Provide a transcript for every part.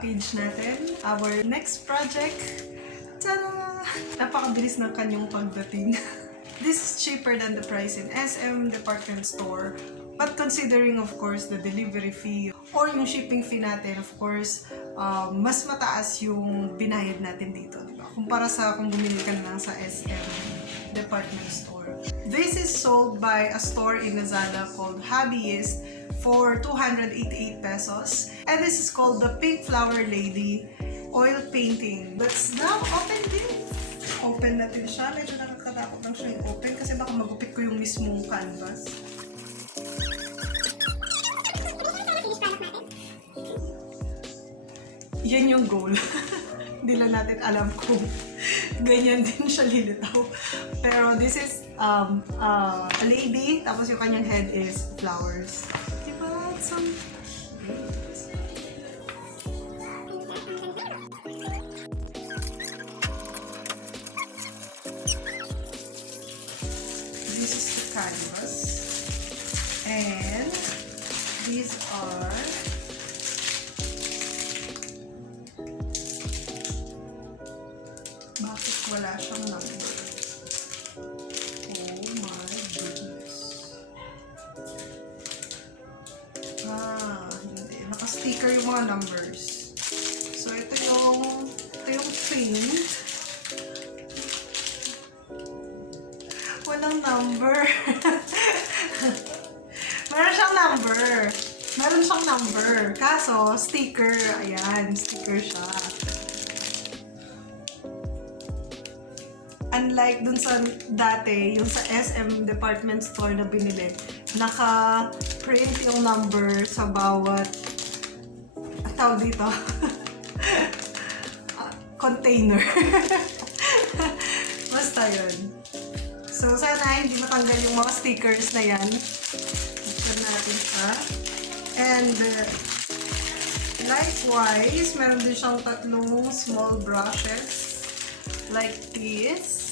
package natin. Our next project. Tada! Napakabilis ng kanyang pagdating. This is cheaper than the price in SM department store. But considering of course the delivery fee or yung shipping fee natin, of course, mas mataas yung binayad natin dito, diba? Kumpara sa kung bumili ka na lang sa SM department store. This is sold by a store in Lazada called Hobbyist for 288 pesos. And this is called the Pink Flower Lady Oil Painting. Let's now open this. Open natin siya. Medyo nakakatakot lang siya yung open kasi baka magupit ko yung mismong canvas. Yan yung goal. Hindi lang natin alam kung ganyan din siya lilitaw. Pero this is a lady, tapos yung kanyang head is flowers. Diba? Some... This is the canvas. And these are wala siyang number. Oh my goodness. Hindi. Naka-sticker yung mga numbers. So, ito yung paint. Walang number. Meron siyang number. Meron siyang number. Kaso, sticker. Ayan, sticker siya. Unlike dun sa dati, yung sa SM department store na binili, naka-print yung number sa bawat tawag dito container. Basta yun. So, sana hindi matanggal yung mga stickers na yan. Buksan natin siya. And likewise, meron din siyang tatlong small brushes like this.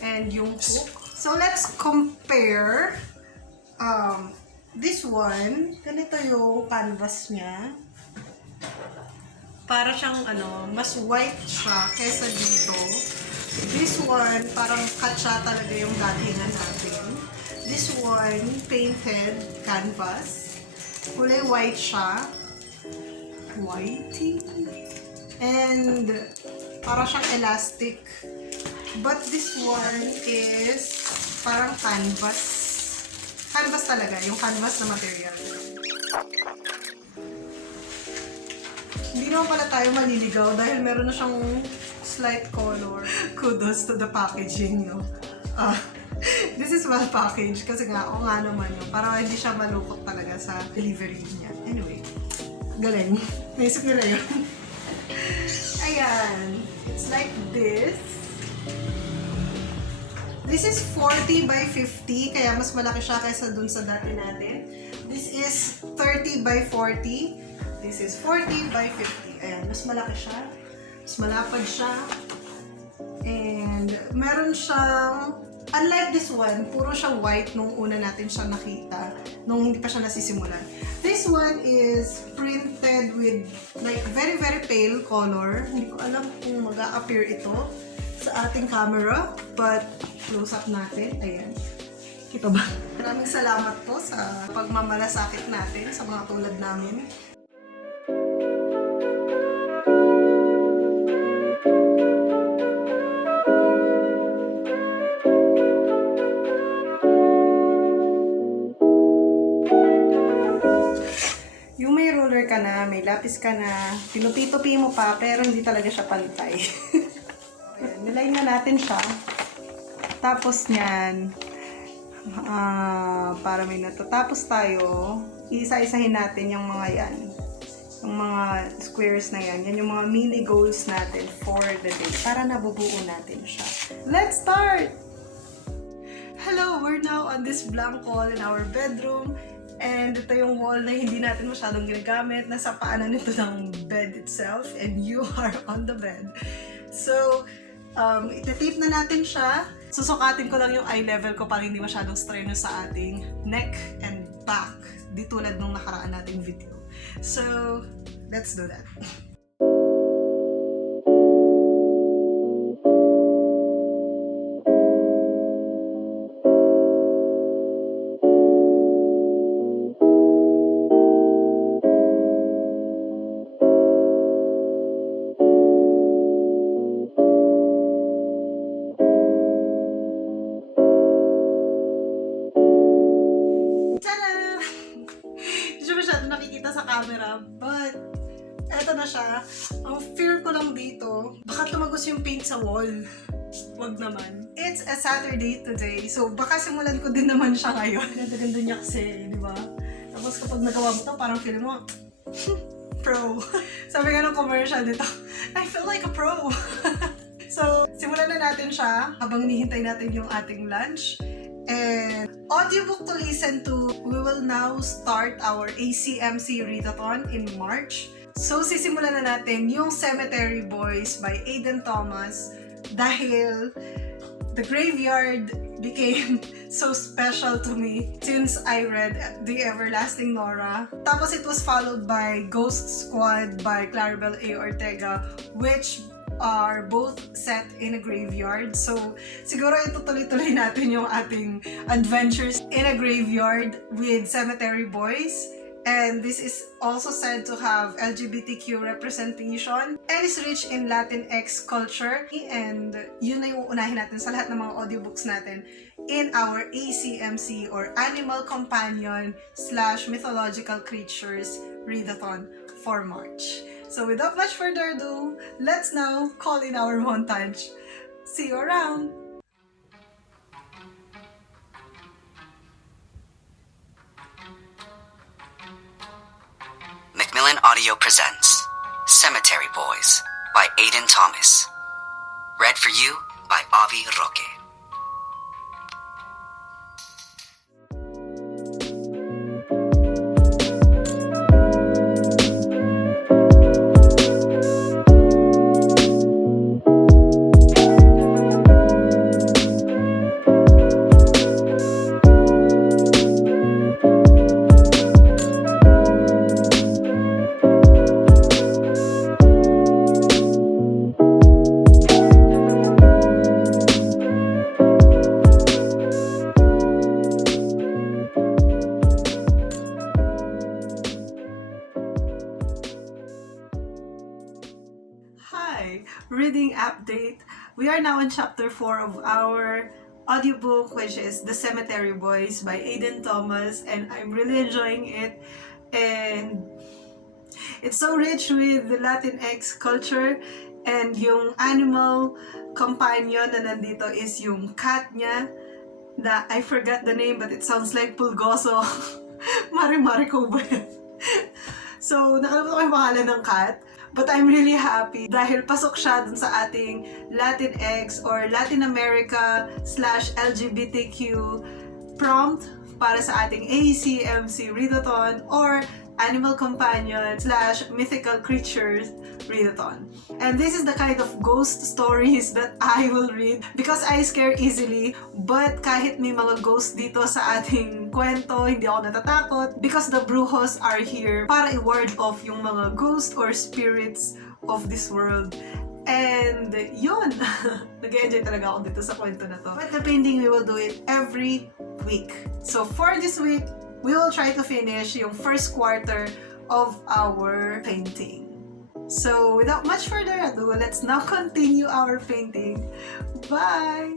And yung hook. So, let's compare this one. Ganito yung canvas niya. Para siyang, mas white siya kesa dito. This one, parang katsa talaga yung datingan natin. This one, painted canvas. Kulay white siya. Whitey. And para siyang elastic. But this one is parang canvas. Canvas talaga, yung canvas na material. Hindi naman pala tayo maliligaw dahil meron na siyang slight color. Kudos to the packaging, no? This is well packaged kasi nga, oo nga naman yun. Para hindi siya malukot talaga sa delivery niya. Anyway, galing. Naisip nila yun. Ayan. It's like this. This is 40 by 50, kaya mas malaki siya kaysa dun sa dati natin. This is 30 by 40. This is 40 by 50. Ayan, mas malaki siya. Mas malapad siya. And meron siyang, unlike this one, puro siya white nung una natin siya nakita, nung hindi pa siya nasisimulan. This one is printed with like very very pale color. Hindi ko alam kung mag-a-appear ito sa ating camera, but close up natin. Ayan. Kita ba? Maraming salamat po sa pagmamalasakit natin sa mga tulad namin. Yung may ruler ka na, may lapis ka na, pinupi-tupi mo pa, pero hindi talaga siya pantay. Ayan, niline na natin siya. Tapos niyan, para may natatapos tayo, isa-isahin natin yung mga yan. Yung mga squares na yan. Yan yung mga mini goals natin for the day. Para nabubuo natin siya. Let's start! Hello! We're now on this blank wall in our bedroom. And ito yung wall na hindi natin masyadong ginagamit. Nasa paanan nito ng bed itself. And you are on the bed. So, iti-tape na natin siya. Susukatin ko lang yung eye level ko para hindi masyadong strenuous sa ating neck and back. Di tulad nung nakaraan nating video. So, let's do that. siya. Ang fear ko lang dito, baka tumagos yung paint sa wall. Wag naman. It's a Saturday today, so baka simulan ko din naman siya ngayon. Ganda-ganda niya kasi, di ba? Tapos kapag nagawa mo to, parang feel mo, pro. Sabi nga ng commercial dito, I feel like a pro. So, simulan na natin siya habang hinihintay natin yung ating lunch. And audiobook to listen to, we will now start our ACMC Readathon in March. So, sisimulan na natin yung Cemetery Boys by Aiden Thomas dahil The Graveyard became so special to me since I read The Everlasting Nora. Tapos it was followed by Ghost Squad by Claribel A. Ortega, which are both set in a graveyard. So, siguro itutuloy-tuloy natin yung ating adventures in a graveyard with Cemetery Boys. And this is also said to have LGBTQ representation and is rich in Latinx culture. And yun na yung unahin natin sa lahat ng mga audiobooks natin in our ACMC or Animal Companion / Mythological Creatures Readathon for March. So without much further ado, let's now call in our montage. See you around! Macmillan Audio presents Cemetery Boys by Aiden Thomas. Read for you by Avi Roque. Reading update. We are now on chapter 4 of our audiobook, which is The Cemetery Boys by Aiden Thomas, and I'm really enjoying it. And it's so rich with the Latinx culture, and yung animal companion na nandito is yung cat niya, na I forgot the name but it sounds like Pulgoso. Mari-mari ko ba yan? So, nakalimutan ko yung pangalan ng cat. But I'm really happy dahil pasok siya dun sa ating Latinx or Latin America / LGBTQ prompt para sa ating ACMC Readathon or Animal Companion / Mythical Creatures Readathon. And this is the kind of ghost stories that I will read because I scare easily, but kahit may mga ghost dito sa ating kwento, hindi ako natatakot because the brujos are here para i-ward off yung mga ghost or spirits of this world. And yun, nag-enjoy talaga ako dito sa kwento na to. But the painting, we will do it every week. So for this week, we will try to finish yung first quarter of our painting. So without much further ado, let's now continue our painting. Bye!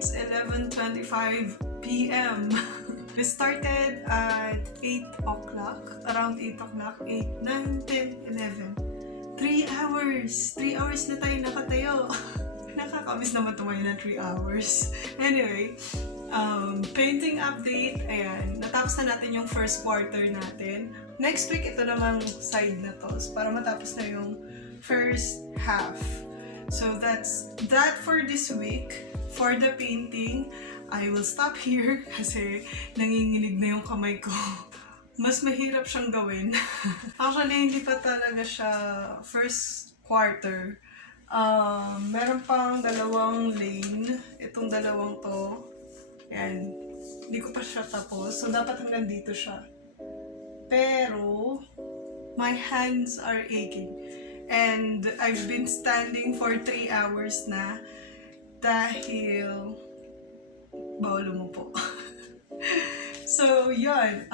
It's 11:25 p.m. We started at 8 o'clock, around 8 o'clock, 8, 9, 10, 11. 3 hours! 3 hours na tayo nakatayo. Nakakamiss naman tumayo ng 3 hours. Anyway, painting update, ayan. Natapos na natin yung first quarter natin. Next week, ito namang side na to. So, para matapos na yung first half. So, that's that for this week. For the painting, I will stop here kasi nanginginig na yung kamay ko. Mas mahirap siyang gawin. Actually, hindi pa talaga siya first quarter. Meron pang dalawang lane. Itong dalawang to. Ayan. Hindi ko pa siya tapos. So, dapat hanggang dito siya. Pero, my hands are aching. And I've been standing for 3 hours na dahil bawal umupo. So, yun.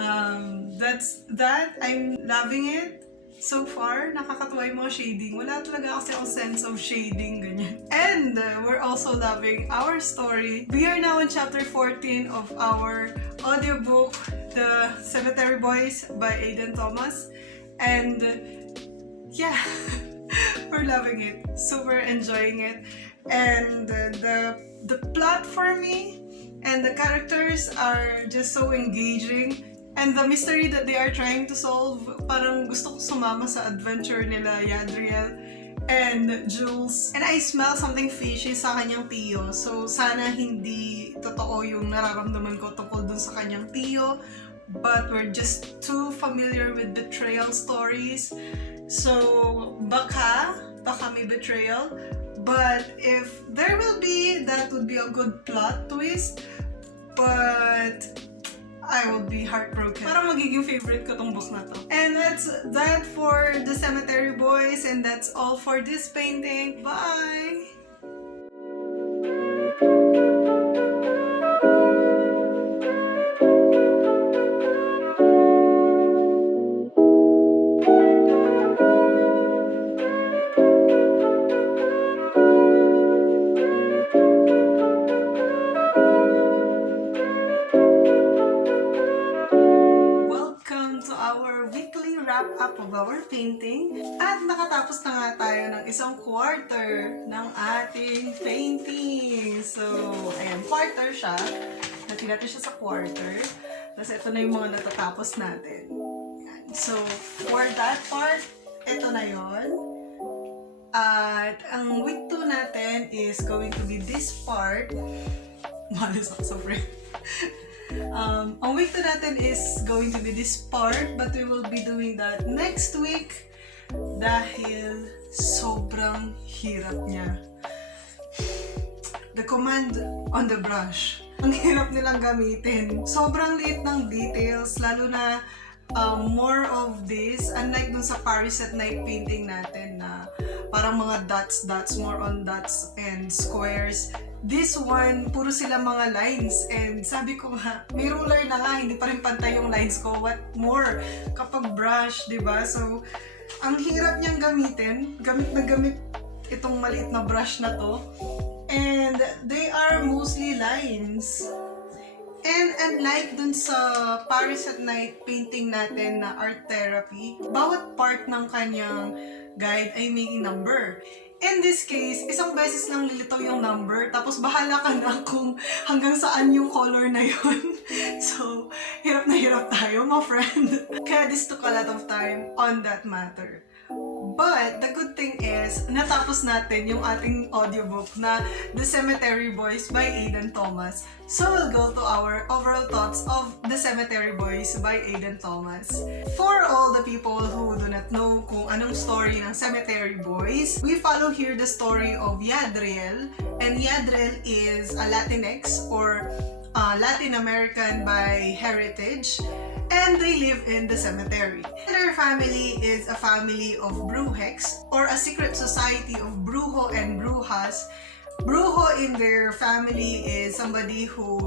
That's that. I'm loving it. So far, nakakatuwa yung mga shading. Wala talaga kasi akong sense of shading, ganyan. And we're also loving our story. We are now in chapter 14 of our audiobook, The Cemetery Boys by Aiden Thomas. And yeah, we're loving it. Super enjoying it. And the plot for me and the characters are just so engaging. And the mystery that they are trying to solve, parang gusto ko sumama sa adventure nila, Yadriel and Jules. And I smell something fishy sa kanyang tiyo. So, sana hindi totoo yung nararamdaman ko tungkol dun sa kanyang tiyo. But we're just too familiar with betrayal stories. So, baka may betrayal. But if there will be, that would be a good plot twist. But I will be heartbroken. Parang magiging favorite ko tong book na to. And that's that for The Cemetery Boys, and that's all for this painting. Bye! Wrap-up of our painting. At nakatapos na nga tayo ng isang quarter ng ating painting. So, ayan, quarter siya. Natin natin siya sa quarter. Tapos ito na yung mga natatapos natin. Ayan. So, for that part, ito na yon. At ang week 2 natin is going to be this part. Malas ako sa frame. Ang week 2 natin is going to be this part, but we will be doing that next week dahil sobrang hirap niya. The command on the brush. Ang hirap nilang gamitin. Sobrang liit ng details, lalo na more of this, unlike dun sa Paris at Night painting natin na parang mga dots, more on dots and squares. This one, puro sila mga lines. And sabi ko nga, may ruler na nga, hindi pa rin pantay yung lines ko. What more kapag brush, diba? So, ang hirap niyang gamitin. Gamit na gamit itong maliit na brush na to. And they are mostly lines. And unlike dun sa Paris at Night painting natin na art therapy, bawat part ng kanyang guide ay may number. In this case, isang beses lang lilitaw yung number, tapos bahala ka na kung hanggang saan yung color na yun. So, hirap na hirap tayo, my friend. Kaya this took a lot of time on that matter. But, the good thing is, natapos natin yung ating audiobook na The Cemetery Boys by Aiden Thomas. So, we'll go to our overall thoughts of The Cemetery Boys by Aiden Thomas. For all the people who do not know kung anong story ng Cemetery Boys, we follow here the story of Yadriel. And Yadriel is a Latinx or Latin American by heritage. And they live in the cemetery. Their family is a family of brujex, or a secret society of brujo and brujas. Brujo in their family is somebody who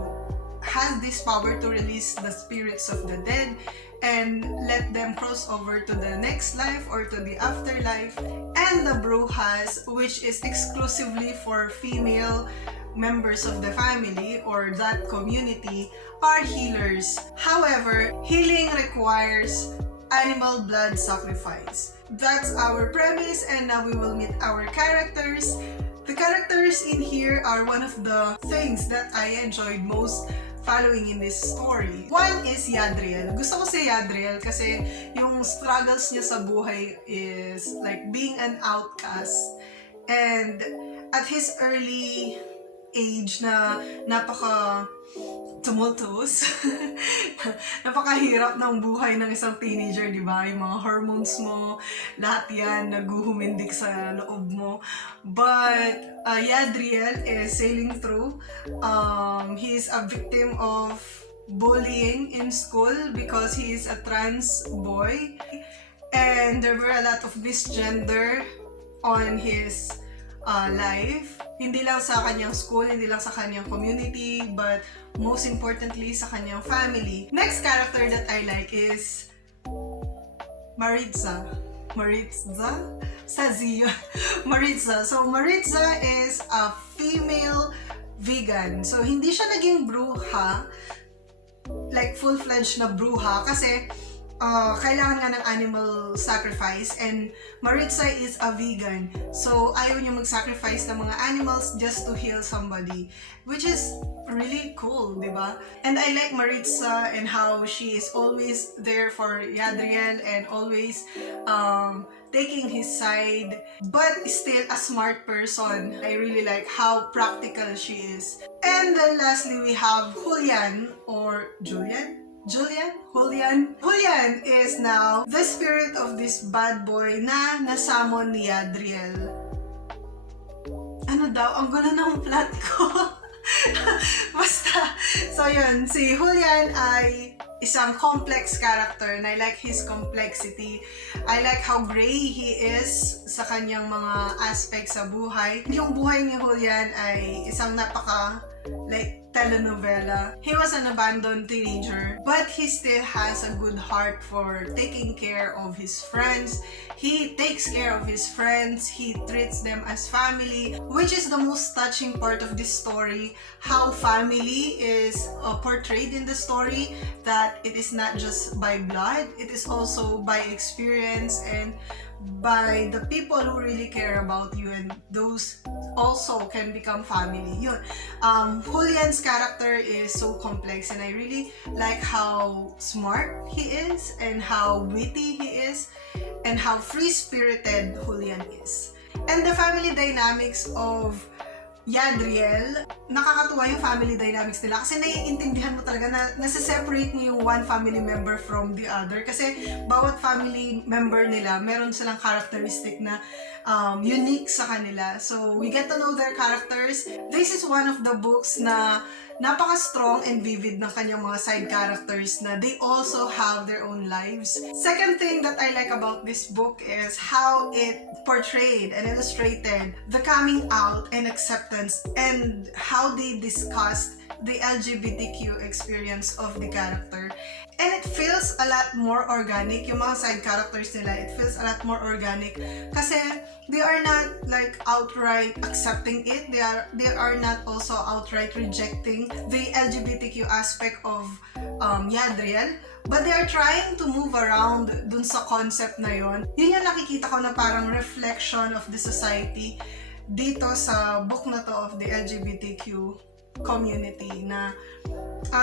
has this power to release the spirits of the dead and let them cross over to the next life or to the afterlife. And the brujas, which is exclusively for female members of the family or that community, are healers. However, healing requires animal blood sacrifice. That's our premise, and now we will meet our characters. The characters in here are one of the things that I enjoyed most following in this story. One is Yadriel. Gusto ko si Yadriel kasi yung struggles niya sa buhay is like being an outcast, and at his early age na napaka tumultuous Napakahirap ng buhay ng isang teenager, di ba? Yung mga hormones mo, lahat yan naghuhumindik sa loob mo. But Yadriel is sailing through. He's a victim of bullying in school because he is a trans boy. And there were a lot of misgender on his life. Hindi lang sa kanyang school, hindi lang sa kanyang community, but most importantly sa kanyang family. Next character that I like is Maritza. Maritza? Sa Z. Maritza. So Maritza is a female vegan. So hindi siya naging bruha, like full-fledged na bruha, kasi kailangan nga ng animal sacrifice, and Maritza is a vegan. So, ayaw niya mag-sacrifice ng mga animals just to heal somebody. Which is really cool, di ba? And I like Maritza and how she is always there for Yadriel and always taking his side, but still a smart person. I really like how practical she is. And then lastly, we have Julian or Julian? Julian is now the spirit of this bad boy na nasamon ni Yadriel. Ano daw? Ang gulo ng plot ko. Basta, so yun, si Julian ay isang complex character and I like his complexity. I like how gray he is sa kanyang mga aspects sa buhay. Yung buhay ni Julian ay isang telenovela. He was an abandoned teenager, but he still has a good heart for taking care of his friends. He takes care of his friends. He treats them as family, which is the most touching part of this story. How family is portrayed in the story, that it is not just by blood, it is also by experience and by the people who really care about you, and those also can become family. Yun. Julian's character is so complex and I really like how smart he is and how witty he is and how free-spirited Julian is. And the family dynamics of Yadriel, nakakatuwa yung family dynamics nila kasi naiintindihan mo talaga na nasa-separate mo yung one family member from the other kasi bawat family member nila meron silang characteristic na unique sa kanila. So we get to know their characters. This is one of the books na napaka-strong and vivid ng kanyang mga side characters na they also have their own lives. Second thing that I like about this book is how it portrayed and illustrated the coming out and acceptance and how they discussed the LGBTQ experience of the character. And it feels a lot more organic. Yung mga side characters nila, it feels a lot more organic kasi they are not like outright accepting it. They are not also outright rejecting the LGBTQ aspect of Yadriel. But they are trying to move around dun sa concept na yon. Yun yung nakikita ko na parang reflection of the society dito sa book na to of the LGBTQ community na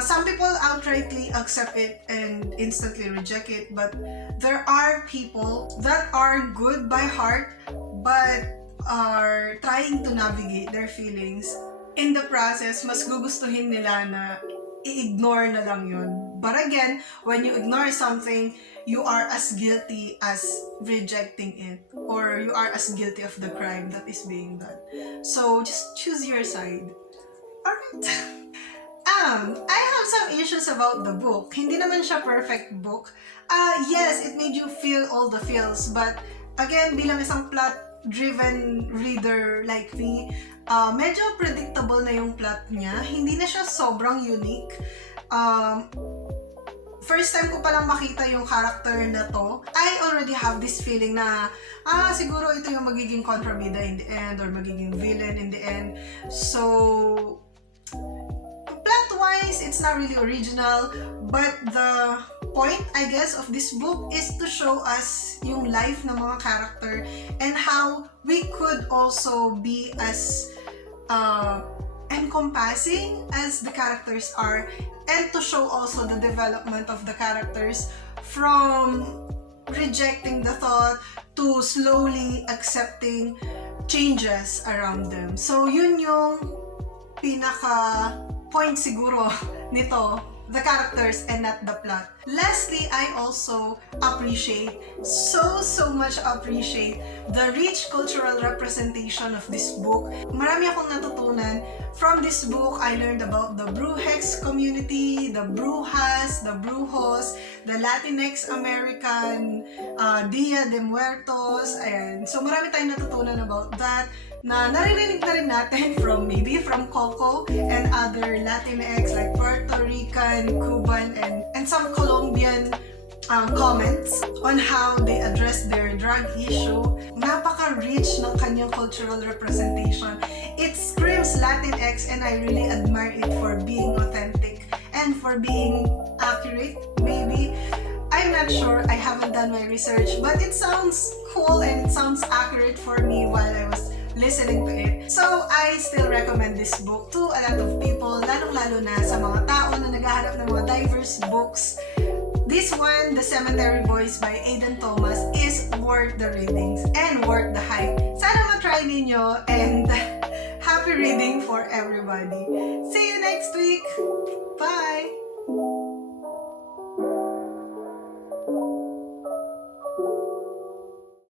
some people outrightly accept it and instantly reject it, but there are people that are good by heart but are trying to navigate their feelings. In the process, mas gugustuhin nila na i-ignore na lang yun. But again, when you ignore something, you are as guilty as rejecting it, or you are as guilty of the crime that is being done. So just choose your side. Alright. I have some issues about the book. Hindi naman siya perfect book. Yes, it made you feel all the feels, but again, bilang isang plot-driven reader like me, medyo predictable na yung plot niya. Hindi na siya sobrang unique. First time ko palang makita yung character na to, I already have this feeling na, siguro ito yung magiging kontrabida in the end or magiging villain in the end. So, plot-wise, it's not really original, but the point, I guess, of this book is to show us yung life ng mga character and how we could also be as encompassing as the characters are, and to show also the development of the characters from rejecting the thought to slowly accepting changes around them. So yun yung pinaka point siguro nito the characters and not the plot. Lastly, I also appreciate, so much appreciate the rich cultural representation of this book. Marami akong natutunan. From this book, I learned about the Brujex community, the Brujas, the Brujos, the Latinx American, Dia de Muertos, and so marami tayong natutunan about that na naririnig na rin natin from Coco and other Latinx like Puerto Rican, Cuban, and some Colombian comments on how they address their drug issue. Napaka-rich ng kanyang cultural representation. It screams Latinx and I really admire it for being authentic and for being accurate, maybe. I'm not sure, I haven't done my research, but it sounds cool and it sounds accurate for me while I was listening to it. So, I still recommend this book to a lot of people, lalong-lalo na sa mga tao na naghahanap ng mga diverse books. This one, The Cemetery Boys by Aiden Thomas, is worth the readings and worth the hype. Sana matry ninyo and happy reading for everybody. See you next week! Bye!